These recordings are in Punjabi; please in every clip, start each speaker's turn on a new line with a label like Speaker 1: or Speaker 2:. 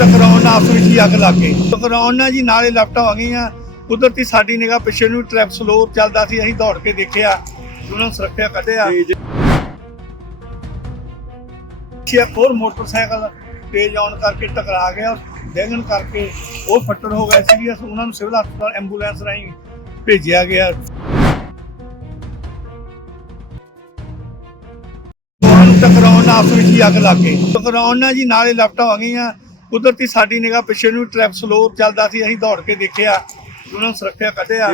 Speaker 1: ਟਕਰਾਉਣ ਨਾਲ ਆਪਸ ਵਿੱਚ ਹੀ ਅੱਗ ਲੱਗ ਗਈ। ਟਕਰਾਉਣ ਨਾਲ ਜੀ ਨਾਲੇ ਲਪਟਾਂ ਹੋ ਗਈਆਂ। ਕੁਦਰਤੀ ਸਾਡੀ ਨਿਗਾਹ ਪਿੱਛੇ ਨੂੰ ਟ੍ਰੈਫਿਕ ਸਲੋ ਚੱਲਦਾ ਸੀ ਅਸੀਂ ਦੌੜ ਕੇ ਦੇਖਿਆ। ਉਹਨਾਂ ਨੂੰ ਸੁਰੱਖਿਆ ਕੱਢਿਆ। ਪਿੱਛੇ ਹੋਰ ਮੋਟਰਸਾਈਕਲ ਤੇਜ਼ ਆਉਣ ਕਰਕੇ ਟਕਰਾ ਗਿਆ। ਡੈਗਨ ਕਰਕੇ ਉਹ ਫੱਟੜ ਹੋ ਗਏ ਸੀਰੀਅਸ ਉਹਨਾਂ ਨੂੰ ਸਿਵਲ ਹਸਪਤਾਲ ਐਂਬੂਲੈਂਸ ਰਾਹੀਂ ਭੇਜਿਆ ਗਿਆ। ਟਕਰਾਉਣ ਨਾਲ ਆਪਸ ਵਿੱਚ ਹੀ ਅੱਗ ਲੱਗ ਗਈ। ਟਕਰਾਉਣ ਨਾਲ ਜੀ ਨਾਲੇ ਲਪਟਾਂ ਹੋ ਗਈਆਂ। ਕੁਦਰਤੀ ਸਾਡੀ ਨਿਗਾਹ ਪਿੱਛੇ ਨੂੰ ਟ੍ਰੈਫਿਕ ਸਲੋ ਚੱਲਦਾ ਸੀ ਅਸੀਂ ਦੌੜ ਕੇ ਦੇਖਿਆ ਉਹਨਾਂ ਨੂੰ ਸੁਰੱਖਿਆ ਕੱਢਿਆ।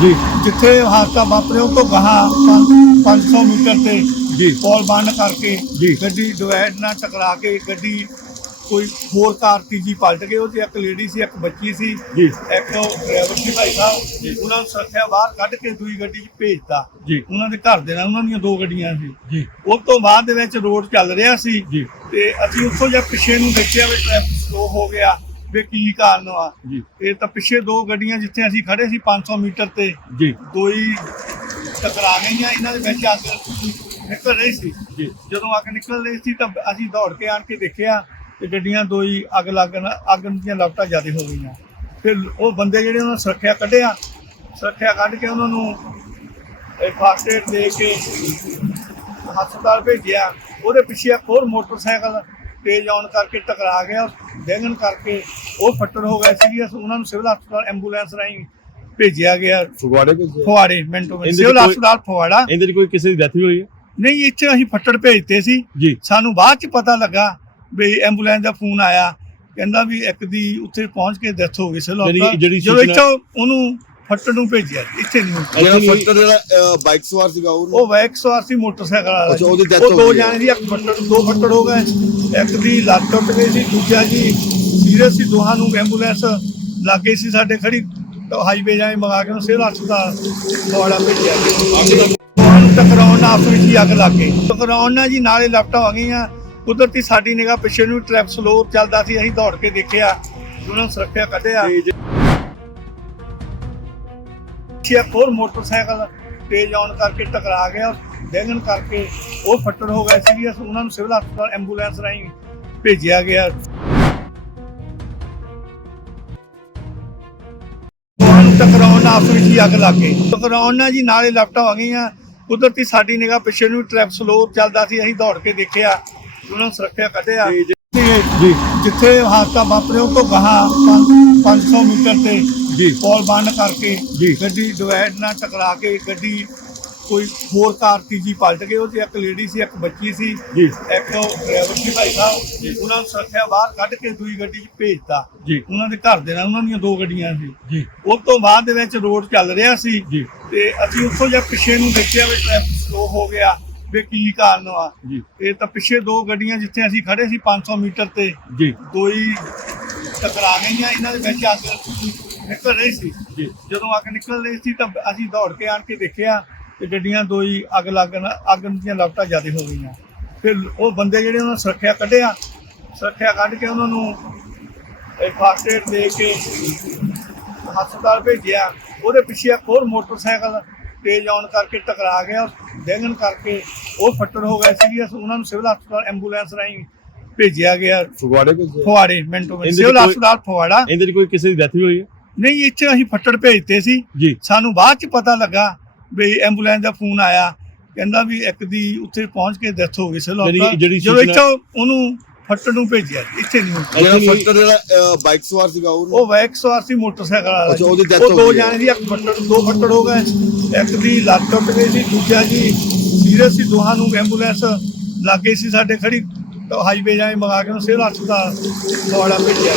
Speaker 2: ਜੀ
Speaker 1: ਜਿੱਥੇ ਹਾਦਸਾ ਵਾਪਰਿਆ ਉਹ ਤੋਂ ਗਾਹਾਂ 500 ਮੀਟਰ ਤੇ
Speaker 2: ਜੀ।
Speaker 1: ਪੌਲ ਬੰਦ ਕਰਕੇ। ਗੱਡੀ ਡਿਵਾਈਡ ਨਾਲ ਟਕਰਾ ਕੇ ਗੱਡੀ ਕੋਈ ਹੋਰ ਕਾਰ ਤੀਜੀ ਪਲਟ ਗਈ ਉਹ 'ਚ ਇੱਕ ਲੇਡੀ ਸੀ ਇੱਕ ਬੱਚੀ ਸੀ
Speaker 2: ਜੀ।
Speaker 1: ਇੱਕ ਡਰਾਈਵਰ ਸੀ ਭਾਈ ਸਾਹਿਬ। ਉਹਨਾਂ ਨੂੰ ਸੁਰੱਖਿਆ ਬਾਹਰ ਕੱਢ ਕੇ ਦੂਈ ਗੱਡੀ 'ਚ ਭੇਜਤਾ।
Speaker 2: ਜੀ।
Speaker 1: ਉਹਨਾਂ ਦੇ ਘਰ ਦੇ ਨਾਲ ਉਹਨਾਂ ਦੀਆਂ ਦੋ ਗੱਡੀਆਂ ਸੀ।
Speaker 2: ਜੀ।
Speaker 1: ਉਸ ਤੋਂ ਬਾਅਦ ਦੇ ਵਿੱਚ ਰੋਡ ਚੱਲ ਰਿਹਾ ਸੀ।
Speaker 2: ਜੀ।
Speaker 1: ਤੇ ਅਸੀਂ ਉੱਥੋਂ ਜਦ ਪਿੱਛੇ ਨੂੰ ਦੇਖਿਆ ਵੀ ਟ੍ਰੈਫਿਕ ਸਲੋ ਹੋ ਗਿਆ ਵੀ ਕੀ ਕਾਰਨ ਆ। ਇਹ ਤਾਂ ਪਿੱਛੇ ਦੋ ਗੱਡੀਆਂ ਜਿੱਥੇ ਅਸੀਂ ਖੜੇ ਸੀ 500 ਮੀਟਰ ਤੇ
Speaker 2: ਜੀ।
Speaker 1: ਦੋਈ ਟਕਰਾ ਗਈਆਂ ਇਹਨਾਂ ਦੇ ਵਿੱਚ ਅੱਗ ਨਿਕਲ ਰਹੀ ਸੀ।
Speaker 2: ਜੀ।
Speaker 1: ਜਦੋਂ ਅੱਗ ਨਿਕਲ ਰਹੀ ਸੀ ਤਾਂ ਅਸੀਂ ਦੌੜ ਕੇ ਆਣ ਕੇ ਦੇਖਿਆ ਤੇ ਗੱਡੀਆਂ ਦੋਈ ਅੱਗ ਲੱਗਣ ਅੱਗ ਦੀਆਂ ਲਪਟਾਂ ਜ਼ਿਆਦਾ ਹੋ ਗਈਆਂ। ਫਿਰ ਉਹ ਬੰਦੇ ਜਿਹੜੇ ਉਹਨਾਂ ਸੁਰੱਖਿਆ ਕੱਢਿਆ ਸੁਰੱਖਿਆ ਕੱਢ ਕੇ ਉਹਨਾਂ ਨੂੰ ਫਾਸਟ ਏਡ ਦੇ ਕੇ ਹਸਪਤਾਲ ਭੇਜਿਆ। ਉਹਦੇ ਪਿੱਛੇ ਇੱਕ ਹੋਰ ਮੋਟਰਸਾਈਕਲ ਤੇਜ਼ ਆਉਣ ਕਰਕੇ ਟਕਰਾ ਗਿਆ ਡੈਗਨ ਕਰਕੇ ਉਹ ਫੱਟੜ ਹੋ ਗਏ ਸੀਰੀਅਸ ਉਹਨਾਂ ਨੂੰ ਸਿਵਲ ਹਸਪਤਾਲ ਐਂਬੂਲੈਂਸ ਰਾਹੀਂ ਭੇਜਿਆ ਗਿਆ।
Speaker 2: ਫਗਵਾੜੇ ਕੋਲ
Speaker 1: ਫੁਆੜੇ ਮਿੰਟੋ ਮਿੰਟ। ਸਿਵਲ ਹਸਪਤਾਲ ਫੁਆੜਾ
Speaker 2: ਇਹਦੇ ਕੋਈ ਕਿਸੇ ਦੀ ਡੈਥ ਵੀ ਹੋਈ ਹੈ?
Speaker 1: ਨਹੀਂ ਇੱਥੇ ਅਸੀਂ ਫੱਟੜ ਭੇਜਤੇ ਸੀ। ਸਾਨੂੰ ਬਾਅਦ ਚ ਪਤਾ ਲੱਗਾ ਵੀ ਐਂਬੂਲੈਂਸ ਦਾ ਫੋਨ ਆਇਆ ਕਹਿੰਦਾ ਵੀ ਇੱਕ ਦੀ ਉੱਥੇ ਪਹੁੰਚ ਕੇ ਡੈਥ ਹੋ ਗਈ ਸੀ
Speaker 2: ਜਿਹੜੀ- ਜਿਹੜੀ
Speaker 1: ਜਦੋਂ ਇੱਥੋਂ ਉਹਨੂੰ ਫੱਟੜ ਨੂੰ ਭੇਜਿਆ ਇੱਥੇ ਨਹੀਂ
Speaker 3: ਜਿਹੜਾ ਫੱਟਰ ਜਿਹੜਾ ਬਾਈਕ ਸਵਾਰ ਸੀਗਾ ਉਹ
Speaker 1: ਉਹ ਵੈਕ ਸਵਾਰ ਸੀ ਮੋਟਰਸਾਈਕਲ ਵਾਲਾ
Speaker 3: ਅੱਛਾ। ਉਹਦੀ
Speaker 1: ਉਹ
Speaker 3: ਹੋ
Speaker 1: ਦੋ
Speaker 3: ਗਈ। ਹੈ।
Speaker 1: ਜਾਣੇ ਸੀ ਇੱਕ ਫੱਟੜ ਦੋ ਫੱਟੜ ਹੋ ਗਏ। ਇੱਕ ਦੀ ਲੱਤ ਟੁੱਟ ਗਈ ਸੀ ਦੂਜਾ ਜੀ ਸੀਰੀਅਸ ਸੀ ਦੋਹਾਂ ਨੂੰ ਐਂਬੂਲੈਂਸ ਲੱਗੇ ਸੀ ਸਾਡੇ ਖੜੀ ਹਾਈਵੇ ਜਾਏ ਮੰਗਾ ਕੇ ਉਹਨੂੰ ਸਿਵਲ ਹਸਪਤਾਲ ਫੁਆੜਾ ਭੇਜਿਆ ਗਿਆ ਉਹਨਾਂ ਨੂੰ ਟਕਰਾਉਣ ਨਾਲ ਆਪਸ ਵਿੱਚ ਹੀ ਅੱਗ ਲੱਗ ਗਈ। ਟਕਰਾਉਣ ਨਾਲ ਜੀ ਨਾਲੇ ਲਪਟਾਂ ਹੋ ਗਈਆਂ। ਕੁਦਰਤੀ ਸਾਡੀ ਨਿਗਾਹ ਪਿੱਛੇ ਨੂੰ ਟ੍ਰੈਫਿਕ ਸਲੋ ਚੱਲਦਾ ਸੀ ਅਸੀਂ ਦੌੜ ਕੇ ਦੇਖਿਆ ਉਹਨਾਂ ਨੂੰ ਸੁਰੱਖਿਆ ਕੱਢਿਆ। ਪਿੱਛੇ ਹੋਰ ਮੋਟਰਸਾਈਕਲ ਤੇਜ਼ ਆਉਣ ਕਰਕੇ ਟਕਰਾ ਗਿਆ ਡੈਗਨ ਕਰਕੇ ਉਹ ਫੱਟੜ ਹੋ ਗਏ ਸੀਰੀਅਸ ਉਹਨਾਂ ਨੂੰ ਸਿਵਲ ਹਸਪਤਾਲ ਐਂਬੂਲੈਂਸ ਰਾਹੀਂ ਭੇਜਿਆ ਗਿਆ। ਟਕਰਾਉਣ ਨਾਲ ਆਪਸ ਵਿੱਚ ਹੀ ਅੱਗ ਲੱਗ ਗਈ। ਟਕਰਾਉਣ ਨਾਲ ਜੀ ਨਾਲੇ ਲਪਟਾਂ ਹੋ ਗਈਆਂ। ਕੁਦਰਤੀ ਸਾਡੀ ਨਿਗਾਹ ਪਿੱਛੇ ਨੂੰ ਟ੍ਰੈਫਿਕ ਸਲੋ ਚੱਲਦਾ ਸੀ ਅਸੀਂ ਦੌੜ ਕੇ ਦੇਖਿਆ। ਉਹਨਾਂ ਨੂੰ ਸੁਰੱਖਿਆ ਕੱਢਿਆ
Speaker 2: ਜੀ
Speaker 1: ਜਿੱਥੇ ਹਾਦਸਾ ਵਾਪਰਿਆ ਉਹ ਤੋਂ ਗਾਹਾਂ 500 ਮੀਟਰ ਤੇ
Speaker 2: ਜੀ।
Speaker 1: ਪੌਲ ਬੰਦ ਕਰਕੇ। ਗੱਡੀ ਡਿਵਾਈਡ ਨਾਲ ਟਕਰਾ ਕੇ ਗੱਡੀ ਕੋਈ ਹੋਰ ਕਾਰ ਤੀਜੀ ਪਲਟ ਗਈ। ਉਹ 'ਚ ਇੱਕ ਲੇਡੀ ਸੀ ਇੱਕ ਬੱਚੀ ਸੀ।
Speaker 2: ਜੀ।
Speaker 1: ਇੱਕ ਡਰਾਈਵਰ ਸੀ ਭਾਈ ਸਾਹਿਬ। ਉਹਨਾਂ ਨੂੰ ਸੁਰੱਖਿਆ ਬਾਹਰ ਕੱਢ ਕੇ ਦੂਈ ਗੱਡੀ 'ਚ ਭੇਜਤਾ।
Speaker 2: ਜੀ।
Speaker 1: ਉਹਨਾਂ ਦੇ ਘਰ ਦੇ ਨਾਲ ਉਹਨਾਂ ਦੀਆਂ ਦੋ ਗੱਡੀਆਂ ਸੀ।
Speaker 2: ਜੀ।
Speaker 1: ਉਸ ਤੋਂ ਬਾਅਦ ਦੇ ਵਿੱਚ ਰੋਡ ਚੱਲ ਰਿਹਾ ਸੀ।
Speaker 2: ਜੀ।
Speaker 1: ਤੇ ਅਸੀਂ ਉੱਥੋਂ ਜਦ ਪਿੱਛੇ ਨੂੰ ਦੇਖਿਆ ਵੀ ਟ੍ਰੈਫਿਕ ਸਲੋ ਹੋ ਗਿਆ। ਵੀ ਕੀ ਕਾਰਨ ਆ।
Speaker 2: ਜੀ।
Speaker 1: ਇਹ ਤਾਂ ਪਿੱਛੇ ਦੋ ਗੱਡੀਆਂ ਜਿੱਥੇ ਅਸੀਂ ਖੜੇ ਸੀ 500 ਮੀਟਰ ਤੇ
Speaker 2: ਜੀ।
Speaker 1: ਦੋਈ ਟਕਰਾ ਗਈਆਂ ਇਹਨਾਂ ਦੇ ਵਿੱਚ ਅੱਗ ਨਿਕਲ ਰਹੀ ਸੀ।
Speaker 2: ਜੀ।
Speaker 1: ਜਦੋਂ ਅੱਗ ਨਿਕਲ ਰਹੀ ਸੀ ਤਾਂ ਅਸੀਂ ਦੌੜ ਕੇ ਆਣ ਕੇ ਦੇਖਿਆ ਤੇ ਗੱਡੀਆਂ ਦੋਈ ਅੱਗ ਲੱਗਣ ਅੱਗ ਦੀਆਂ ਲਪਟਾਂ ਜ਼ਿਆਦਾ ਹੋ ਗਈਆਂ ਫਿਰ ਉਹ ਬੰਦੇ ਜਿਹੜੇ ਉਹਨਾਂ ਸੁਰੱਖਿਆ ਕੱਢਿਆ ਸੁਰੱਖਿਆ ਕੱਢ ਕੇ ਉਹਨਾਂ ਨੂੰ ਫਾਸਟ ਏਡ ਦੇ ਕੇ ਹਸਪਤਾਲ ਭੇਜਿਆ। ਉਹਦੇ ਪਿੱਛੇ ਇੱਕ ਹੋਰ ਮੋਟਰਸਾਈਕਲ ਤੇਜ਼ ਆਉਣ ਕਰਕੇ ਟਕਰਾ ਗਿਆ ਡੈਗਨ ਕਰਕੇ ਉਹ ਫੱਟੜ ਹੋ ਗਏ ਸੀਰੀਅਸ ਉਹਨਾਂ ਨੂੰ ਸਿਵਲ ਹਸਪਤਾਲ ਐਂਬੂਲੈਂਸ ਰਾਹੀਂ ਭੇਜਿਆ ਗਿਆ।
Speaker 3: ਫਗਵਾੜੇ ਕੋਲ
Speaker 1: ਫੁਆੜੇ ਮਿੰਟੋ ਮਿੰਟ। ਸਿਵਲ ਹਸਪਤਾਲ ਫੁਆੜਾ
Speaker 2: ਇਹਦੇ ਕੋਈ ਕਿਸੇ ਦੀ ਡੈਥ ਵੀ ਹੋਈ ਹੈ?
Speaker 1: ਨਹੀਂ ਇੱਥੇ ਅਸੀਂ ਫੱਟੜ ਭੇਜਤੇ ਸੀ। ਸਾਨੂੰ ਬਾਅਦ ਚ ਪਤਾ ਲੱਗਾ ਵੀ ਐਂਬੂਲੈਂਸ ਦਾ ਫੋਨ ਆਇਆ। ਕਹਿੰਦਾ ਵੀ ਇੱਕ ਦੀ ਉੱਥੇ ਪਹੁੰਚ ਕੇ ਡੈਥ ਹੋ ਗਈ ਸੀ
Speaker 2: ਜਿਹੜੀ- ਜਿਹੜੀ
Speaker 1: ਜਦੋਂ ਇੱਥੋਂ ਉਹਨੂੰ ਫੱਟੜ ਨੂੰ ਭੇਜਿਆ ਇੱਥੇ ਨਹੀਂ
Speaker 3: ਜਿਹੜਾ ਫੱਟਰ ਜਿਹੜਾ ਬਾਈਕ ਸਵਾਰ ਸੀਗਾ ਉਹ
Speaker 1: ਉਹ ਵੈਕ ਸਵਾਰ ਸੀ ਮੋਟਰਸਾਈਕਲ ਵਾਲਾ
Speaker 3: ਅੱਛਾ,
Speaker 1: ਜੀ।
Speaker 3: ਉਹਦੀ death
Speaker 1: ਉਹ
Speaker 3: ਹੋ
Speaker 1: ਦੋ
Speaker 3: ਗਈ।
Speaker 1: ਜਾਣੇ ਸੀ ਇੱਕ ਫੱਟੜ ਦੋ ਫੱਟੜ ਹੋ ਗਏ ਇੱਕ ਦੀ ਲੱਤ ਟੁੱਟ ਗਈ ਸੀ ਦੂਜਾ ਜੀ ਸੀਰੀਅਸ ਸੀ ਦੋਹਾਂ ਨੂੰ ਐਂਬੂਲੈਂਸ ਲੱਗੇ ਸੀ ਸਾਡੇ ਖੜੀ ਹਾਈਵੇ ਜਾਏ ਮੰਗਾ ਕੇ ਉਹਨੂੰ ਸਿਵਲ ਹਸਪਤਾਲ ਫੁਆੜਾ ਭੇਜਿਆ